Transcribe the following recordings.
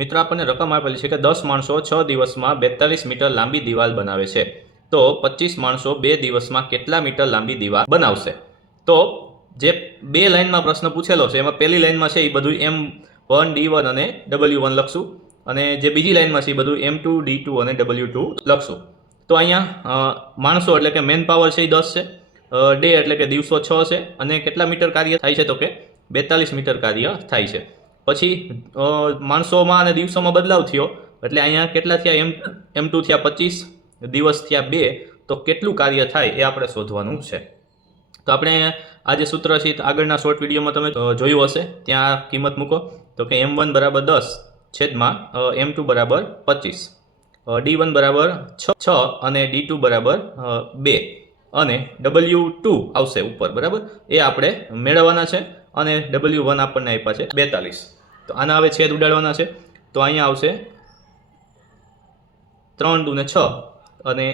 મિત્રો, આપણને રકમ આપેલી છે કે દસ માણસો છ દિવસમાં બેતાલીસ મીટર લાંબી દિવાલ બનાવે છે. તો પચીસ માણસો બે દિવસમાં કેટલા મીટર લાંબી દિવાલ બનાવશે? તો જે બે લાઇનમાં પ્રશ્ન પૂછેલો છે, એમાં પહેલી લાઇનમાં છે એ બધું એમ વન ડી વન અને ડબલ્યુ વન લખશું. અને જે બીજી લાઇનમાં છે એ બધું એમ ટુ ડી ટુ અને ડબલ્યુ ટુ લખશું. તો અહીંયા માણસો એટલે કે મેન પાવર છે એ દસ છે. ડે એટલે કે દિવસો છ છે. અને કેટલા મીટર કાર્ય થાય છે તો કે બેતાલીસ મીટર કાર્ય થાય છે. પછી માણસોમાં અને દિવસોમાં બદલાવ થયો. એટલે અહીંયા કેટલા થયા? એમ એમ ટુ થયા પચીસ, દિવસ થયા બે. તો કેટલું કાર્ય થાય એ આપણે શોધવાનું છે. તો આપણે આ જે સૂત્ર છે આગળના શોર્ટ વિડીયોમાં તમે જોયું હશે. ત્યાં કિંમત મૂકો. તો કે એમ વન બરાબર દસ છેદમાં એમ ટુ બરાબર પચીસ. ડી વન બરાબર છ છ અને ડી ટુ બરાબર બે. અને ડબલ્યુ ટુ આવશે ઉપર, બરાબર? એ આપણે મેળવવાના છે. અને ડબલ્યુ વન આપણને આપ્યા છે બેતાલીસ. તો આના હવે છેદ ઉડાડવાના છે. તો અહીંયા આવશે ત્રણ દૂને છ અને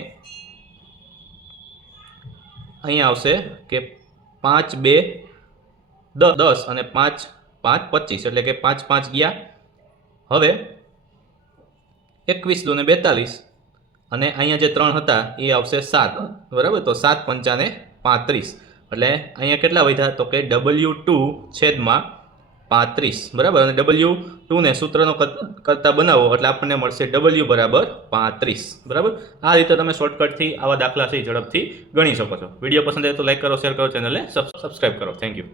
અહીંયા આવશે કે પાંચ બે દસ અને પાંચ પાંચ પચીસ એટલે કે પાંચ પાંચ ગયા. હવે એકવીસ દુ ને બેતાલીસ અને અહીંયા જે ત્રણ હતા એ આવશે સાત. બરાબર? તો સાત પંચાને પાંત્રીસ. એટલે અહીંયા કેટલા વધ્યા? તો કે ડબલ્યુ ટુ છેદમાં પાંત્રીસ, બરાબર? અને ડબલ્યુ ટુને સૂત્રનો કર- કરતા બનાવો, એટલે આપણને મળશે ડબલ્યુ બરાબર પાંત્રીસ, બરાબર? આ રીતે તમે શોર્ટકટથી આવા દાખલા છે ઝડપથી ગણી શકો છો. વીડિયો પસંદ આવે તો લાઇક કરો, શેર કરો, ચેનલને સબસ્ક્રાઈબ કરો. Thank you